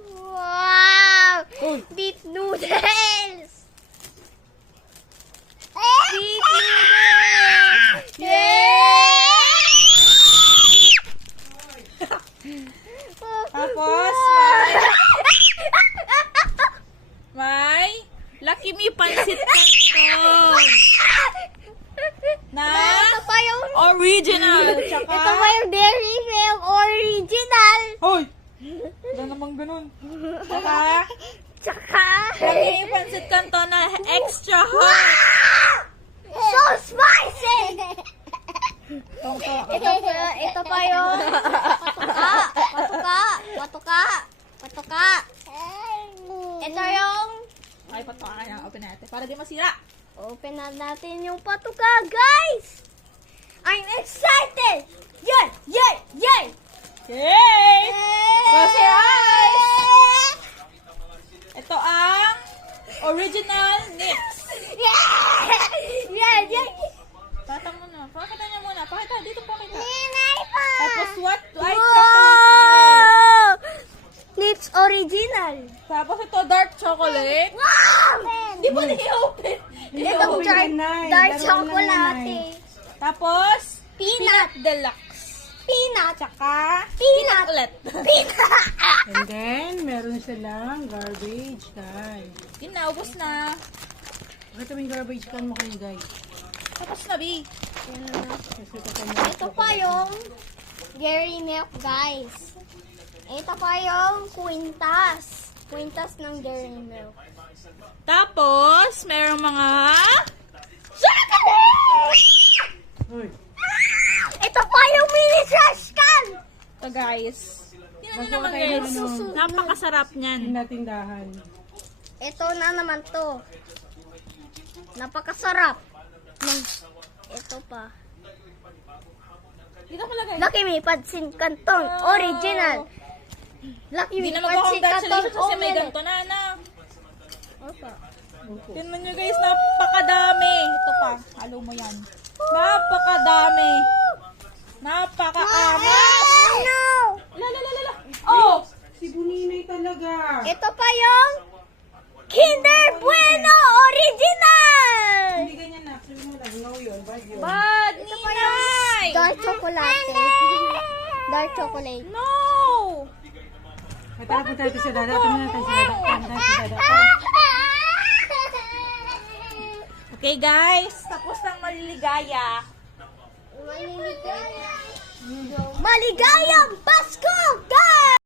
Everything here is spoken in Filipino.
Wow! Uy. Beef noodles! Beef noodles! Yay! Tapos, may Lucky Me Pansit Canton na Ito pa yung... original. Tsaka, Ito pa yung Dairy Milk original! hoy! Wala namang ganun. Tsaka, Tsaka... Lucky Me Pansit Canton na extra hot. So spicy! Tongtong. Ito pa yung patuka. Ito yung Ay, patukan na. Open natin. Para di masira. open na natin yung patuka, guys! I'm excited! Yay! Yay! Yay! Yay! Close your eyes! Ito ang original Nips. Yeah! Yeah! Yeah! Pakita mo na. Pakita niya muna. Pakita. Dito pakita. Ninay pa! Tapos what? White chocolate Wow! Nips original! nip. Tapos ito dark chocolate. Wow! Di mo ni-open. Itong open dark, yan, Nay. dark Laro lang chocolate. yan, Tapos Peanut. deluxe. Peanut. Tsaka Peanut. ulit. Peanut. And then, meron silang garbage, guys. Yun na. Ubus na. Bakit may garbage can mo kayo, guys? Tapos na, B. Kasi Ito pa yung Dairy Milk, guys. Ito pa yung Quintas. Quintas ng Dairy Milk. Tapos, merong mga Uy, Ito pa yung mini trash can. ito, guys. Tingnan nyo Basta naman, tayo guys. naman, Napakasarap niyan. tindahan. Ito na naman to. Napakasarap. Ito pa. Dito ko lagay. Lucky Me Pansit Canton. Original. Lucky Hindi Me na Pansit Canton. magpa-congratulations kasi may Omelette. ganito na, na. Opa. Tingnan nyo, guys. Napakadami. Ito pa. Halo mo yan. Napakadami. Napaka-amas. No! Lalalala. Oh! Si Buninay talaga. Ito pa yung Kinder Bueno Original! Hindi ganyan na. Sabi mo lang, no yun. Bad yun. Bad, Ito pa yung Ninay! dark chocolate. Dark chocolate. No! Ay, tara, punta natin sa dada. Punta natin sa dada. Punta natin sa dada. Tara. Okay, guys. Tapos ng maliligaya. Maligayang Pasko, guys!